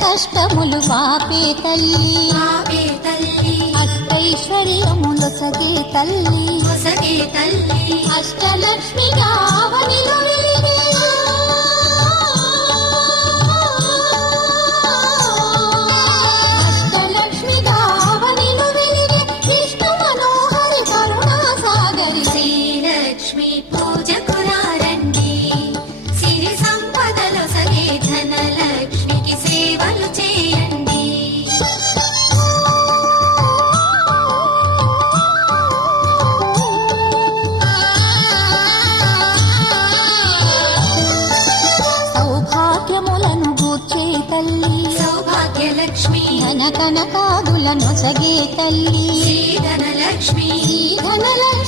కష్టములు పాపే తల్లి అష్టైశ్వర్యములొసగే తల్లి అష్టలక్ష్మి గావనిలో వెలిగే అష్టలక్ష్మి గావనిలో వెలిగే విష్ణు మనోహరి కరుణా సాగరి శ్రీలక్ష్మి పూజకు రండి సిరి సంపదలొసగే ధనలక్ష్మికి సేవలు చేయండి. సౌభాగ్యములను గూర్చే తల్లి సౌభాగ్యలక్ష్మి ధన కనకాదులను సగే తల్లి శ్రీ ధనలక్ష్మి ధనలక్ష్మి